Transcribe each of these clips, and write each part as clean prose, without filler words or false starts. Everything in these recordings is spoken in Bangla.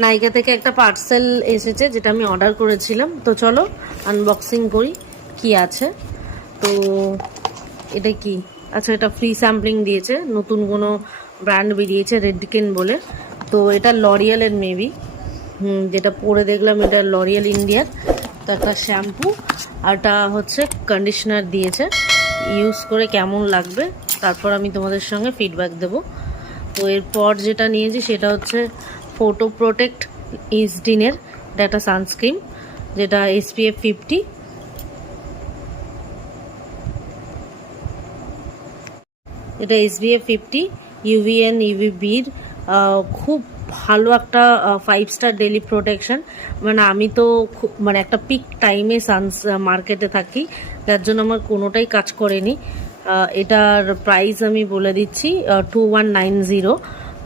নাইকা থেকে একটা পার্সেল এসেছে যেটা আমি অর্ডার করেছিলাম। তো চলো আনবক্সিং করি কি আছে। তো এটা কি? আচ্ছা, এটা ফ্রি স্যাম্পলিং দিয়েছে, নতুন কোনো ব্র্যান্ড বেরিয়েছে রেডকেন বলে। তো এটা লরিয়ালের মেবি, যেটা পরে দেখলাম এটা লরিয়াল ইন্ডিয়ার। তো একটা শ্যাম্পু আর এটা হচ্ছে কন্ডিশনার দিয়েছে। ইউজ করে কেমন লাগবে তারপর আমি তোমাদের সঙ্গে ফিডব্যাক দেবো। তো এরপর যেটা নিয়েছি সেটা হচ্ছে ফটো প্রোটেক্ট ইসডিনের একটা সানস্ক্রিন, যেটা SPF 50। এটা SPF 50 UVN UVBর খুব ভালো একটা 5 স্টার ডেলি প্রোটেকশন। মানে আমি তো মানে একটা পিক টাইমে মার্কেটে থাকি, যার জন্য আমার কোনোটাই কাজ করেনি। এটার প্রাইস আমি বলে দিচ্ছি 2190।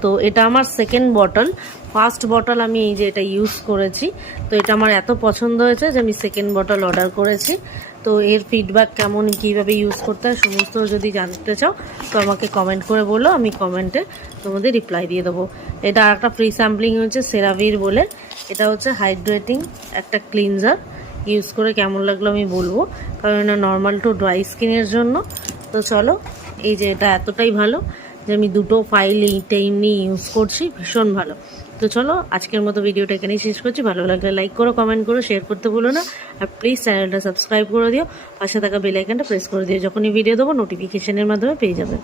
তো এটা আমার সেকেন্ড বটল। ফার্স্ট বটল আমি এই যে এটা ইউজ করেছি, তো এটা আমার এত পছন্দ হয়েছে যে আমি সেকেন্ড বটল অর্ডার করেছি। তো এর ফিডব্যাক কেমন, কীভাবে ইউজ করতে হয় সমস্ত যদি জানতে চাও তো আমাকে কমেন্ট করে বলো, আমি কমেন্টে তোমাদের রিপ্লাই দিয়ে দেবো। এটা আর একটা ফ্রি স্যাম্পলিং হচ্ছে সেরাভির বলে, এটা হচ্ছে হাইড্রেটিং একটা ক্লিনজার। ইউজ করে কেমন লাগলো আমি বলবো, কারণ এটা নর্মাল টু ড্রাই স্কিনের জন্য। তো চলো, এই যে এটা এতটাই ভালো যে আমি দুটো ফাইল এই টাইম নিয়ে ইউজ করছি, ভীষণ ভালো। তো চলো আজকের মতো ভিডিওটা এখানেই শেষ করছি। ভালো লাগলে লাইক করো, কমেন্ট করো, শেয়ার করতে ভুলো না। আর প্লিজ চ্যানেলটা সাবস্ক্রাইব করে দিও, পাশে থাকা বেল আইকনটা প্রেস করে দিও, যখনই ভিডিও দেবো নোটিফিকেশনের মাধ্যমে পেয়ে যাবে।